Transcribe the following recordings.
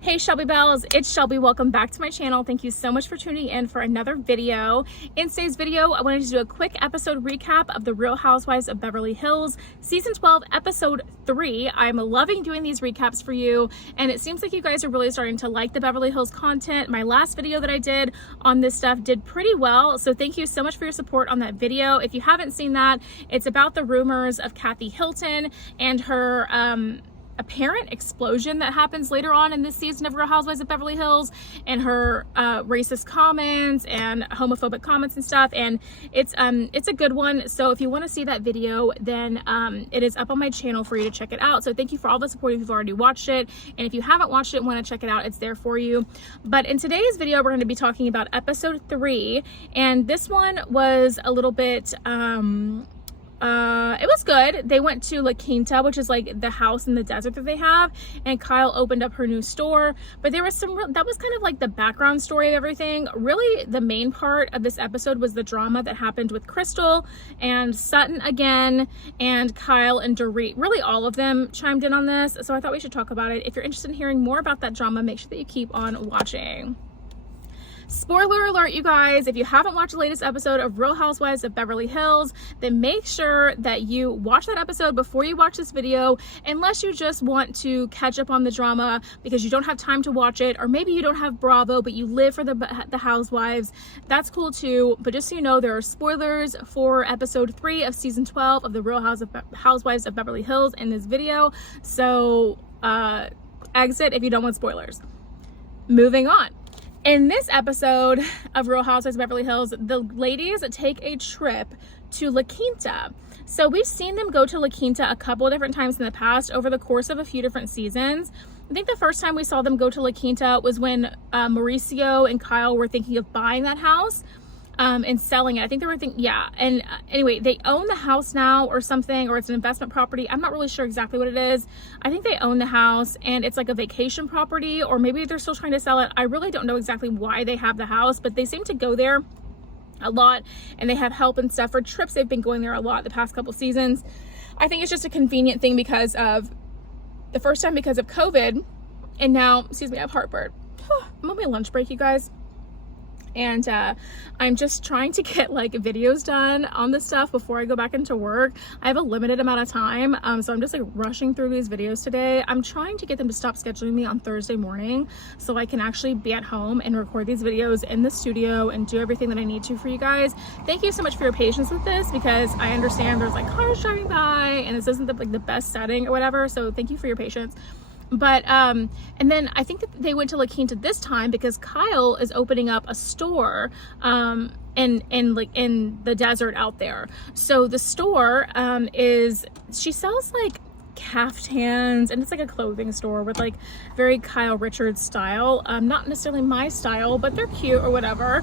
Hey Shelby Bells, it's Shelby. Welcome back to my channel. Thank you so much for tuning in for another video. In today's video, I wanted to do a quick episode recap of the Real Housewives of Beverly Hills, season 12, episode 3. I'm loving doing these recaps for you, and it seems like you guys are really starting to like the Beverly Hills content. My last video that I did on this stuff did pretty well, so thank you so much for your support on that video. If you haven't seen that, it's about the rumors of Kathy Hilton and her apparent explosion that happens later on in this season of Real Housewives of Beverly Hills, and her racist comments and homophobic comments and stuff, and it's a good one. So if you want to see that video, then it is up on my channel for you to check it out. So thank you for all the support if you've already watched it, and if you haven't watched it and want to check it out, it's there for you. But in today's video, we're going to be talking about episode 3, and this one was a little bit it was good. They went to La Quinta, which is like the house in the desert that they have, and Kyle opened up her new store. But there was that was kind of like the background story of everything. Really, the main part of this episode was the drama that happened with Crystal and Sutton again, and Kyle and Dorit. Really, all of them chimed in on this, so I thought we should talk about it. If you're interested in hearing more about that drama, make sure that you keep on watching. Spoiler alert, you guys, if you haven't watched the latest episode of Real Housewives of Beverly Hills, then make sure that you watch that episode before you watch this video, unless you just want to catch up on the drama because you don't have time to watch it, or maybe you don't have Bravo but you live for the Housewives. That's cool too, but just so you know, there are spoilers for episode 3 of season 12 of the Real Housewives of Beverly Hills in this video, so exit if you don't want spoilers. Moving on. In this episode of Real Housewives of Beverly Hills, the ladies take a trip to La Quinta. So we've seen them go to La Quinta a couple of different times in the past over the course of a few different seasons. I think the first time we saw them go to La Quinta was when Mauricio and Kyle were thinking of buying that house and selling it. I think they were thinking, yeah. And anyway, they own the house now or something, or it's an investment property. I'm not really sure exactly what it is. I think they own the house and it's like a vacation property, or maybe they're still trying to sell it. I really don't know exactly why they have the house, but they seem to go there a lot, and they have help and stuff for trips. They've been going there a lot the past couple seasons. I think it's just a convenient thing because of the first time because of COVID, and now, excuse me, I have heartburn. I'm on my lunch break, you guys. And I'm just trying to get like videos done on this stuff before I go back into work. I have a limited amount of time, so I'm just like rushing through these videos today. I'm trying to get them to stop scheduling me on Thursday morning so I can actually be at home and record these videos in the studio and do everything that I need to for you guys. Thank you so much for your patience with this, because I understand there's like cars driving by and this isn't the best setting or whatever, so thank you for your patience. But and then I think that they went to La Quinta this time because Kyle is opening up a store in the desert out there. So the store she sells like caftans, and it's like a clothing store with like very Kyle Richards style, not necessarily my style, but they're cute or whatever.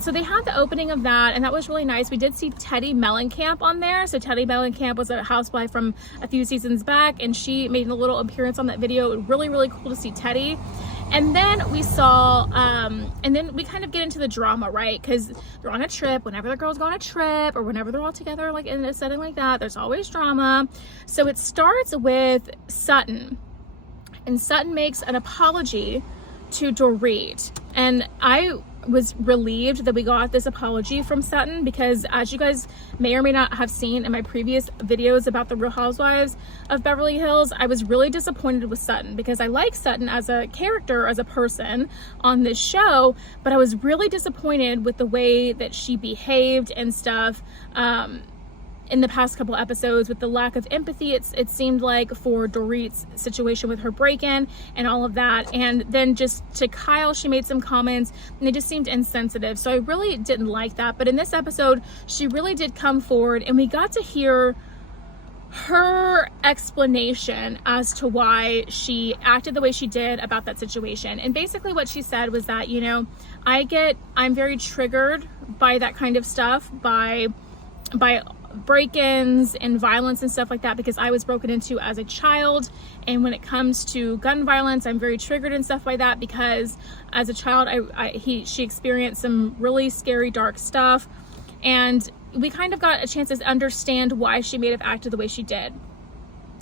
So they had the opening of that, and that was really nice. We did see Teddi Mellencamp on there. So Teddi Mellencamp was a housewife from a few seasons back, and she made a little appearance on that video. Really, really cool to see Teddi. And then we saw, and then we kind of get into the drama, right? Because they're on a trip. Whenever the girls go on a trip, or whenever they're all together, like in a setting like that, there's always drama. So it starts with Sutton, and Sutton makes an apology to Dorit, and I was relieved that we got this apology from Sutton, because as you guys may or may not have seen in my previous videos about the Real Housewives of Beverly Hills, I was really disappointed with Sutton because I like Sutton as a character, as a person on this show, but I was really disappointed with the way that she behaved and stuff in the past couple episodes, with the lack of empathy it seemed like for Dorit's situation with her break-in and all of that. And then just to Kyle, she made some comments and they just seemed insensitive, so I really didn't like that. But in this episode, she really did come forward, and we got to hear her explanation as to why she acted the way she did about that situation. And basically what she said was that, you know, I'm very triggered by that kind of stuff, by break-ins and violence and stuff like that, because I was broken into as a child, and when it comes to gun violence, I'm very triggered and stuff by that, because as a child she experienced some really scary, dark stuff, and we kind of got a chance to understand why she may have acted the way she did.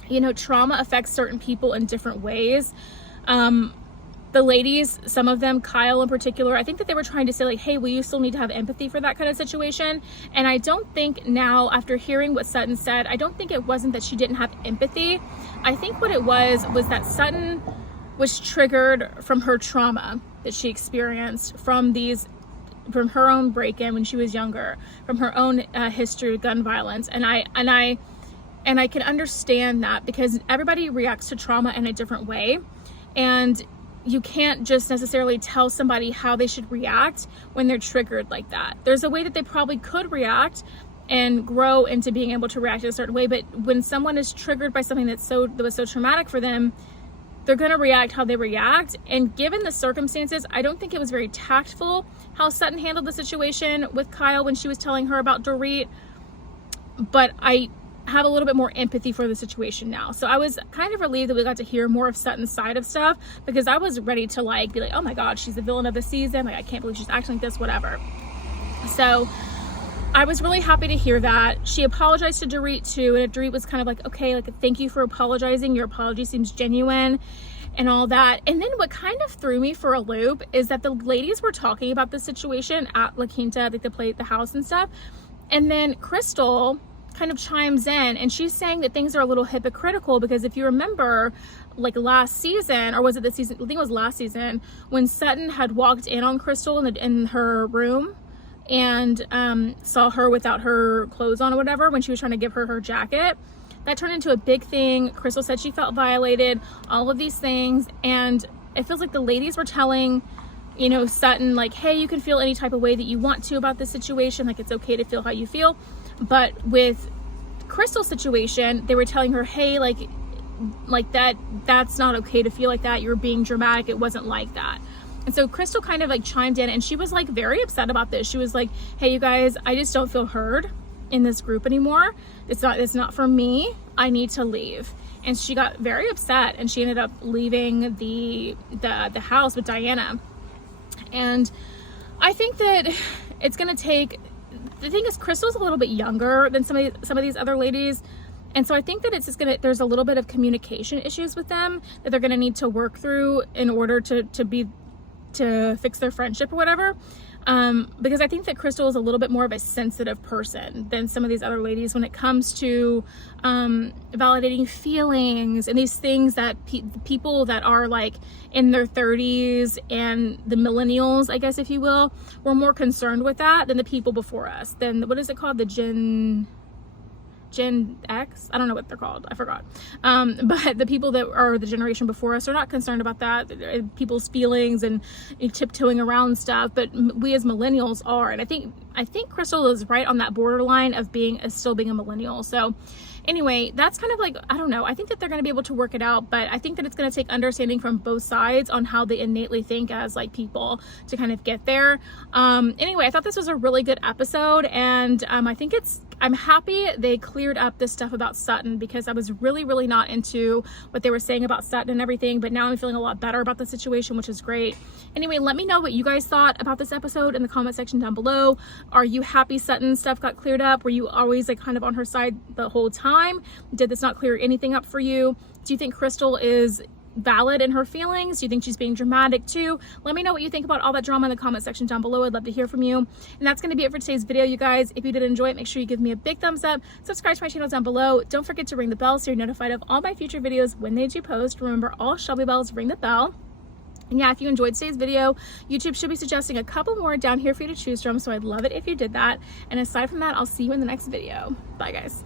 You know, trauma affects certain people in different ways. the ladies, some of them, Kyle in particular, I think that they were trying to say like, hey, well, you still need to have empathy for that kind of situation. And I don't think now, after hearing what Sutton said, I don't think it wasn't that she didn't have empathy. I think what it was that Sutton was triggered from her trauma that she experienced from her own break-in when she was younger, from her own history of gun violence. And I can understand that, because everybody reacts to trauma in a different way. And you can't just necessarily tell somebody how they should react when they're triggered like that. There's a way that they probably could react and grow into being able to react in a certain way, but when someone is triggered by something that was so traumatic for them, they're going to react how they react. And given the circumstances, I don't think it was very tactful how Sutton handled the situation with Kyle when she was telling her about Dorit, but I have a little bit more empathy for the situation now. So I was kind of relieved that we got to hear more of Sutton's side of stuff, because I was ready to like be like, oh my god, she's the villain of the season, like I can't believe she's acting like this, whatever. So I was really happy to hear that. She apologized to Dorit too, and Dorit was kind of like, okay, like thank you for apologizing, your apology seems genuine and all that. And then what kind of threw me for a loop is that the ladies were talking about the situation at La Quinta, like they played at the house and stuff, and then Crystal kind of chimes in and she's saying that things are a little hypocritical, because if you remember, like last season, or was it this season, I think it was last season, when Sutton had walked in on Crystal in her room and saw her without her clothes on or whatever, when she was trying to give her her jacket, that turned into a big thing. Crystal said she felt violated, all of these things, and it feels like the ladies were telling, you know, Sutton like, hey, you can feel any type of way that you want to about this situation, like it's okay to feel how you feel. But with Crystal's situation, they were telling her, hey, like that's not okay to feel like that, you're being dramatic, it wasn't like that. And so Crystal kind of like chimed in, and she was like very upset about this. She was like, hey, you guys, I just don't feel heard in this group anymore. It's not for me, I need to leave. And she got very upset, and she ended up leaving the house with Diana. And I think that it's gonna take, the thing is, Crystal's a little bit younger than some of these other ladies, and so I think that it's just there's a little bit of communication issues with them that they're gonna need to work through in order to fix their friendship or whatever. Because I think that Crystal is a little bit more of a sensitive person than some of these other ladies when it comes to validating feelings and these things that people that are like in their 30s and the millennials, I guess, if you will, were more concerned with that than the people before us. Then what is it called? The Gen X? I don't know what they're called, I forgot. But the people that are the generation before us are not concerned about that, people's feelings and tiptoeing around stuff, but we as millennials are. And I think Crystal is right on that borderline of still being a millennial. So anyway, that's kind of like, I don't know, I think that they're going to be able to work it out, but I think that it's going to take understanding from both sides on how they innately think as like people to kind of get there. Anyway, I thought this was a really good episode, and I'm happy they cleared up this stuff about Sutton, because I was really, really not into what they were saying about Sutton and everything, but now I'm feeling a lot better about the situation, which is great. Anyway, let me know what you guys thought about this episode in the comment section down below. Are you happy Sutton stuff got cleared up? Were you always like kind of on her side the whole time? Did this not clear anything up for you? Do you think Crystal is valid in her feelings? Do you think she's being dramatic too? Let me know what you think about all that drama in the comment section down below. I'd love to hear from you. And that's going to be it for today's video, you guys. If you did enjoy it, make sure you give me a big thumbs up, subscribe to my channel down below. Don't forget to ring the bell so you're notified of all my future videos when they do post. Remember, all Shelby bells ring the bell. And yeah, if you enjoyed today's video, YouTube should be suggesting a couple more down here for you to choose from, so I'd love it if you did that. And aside from that, I'll see you in the next video. Bye, guys.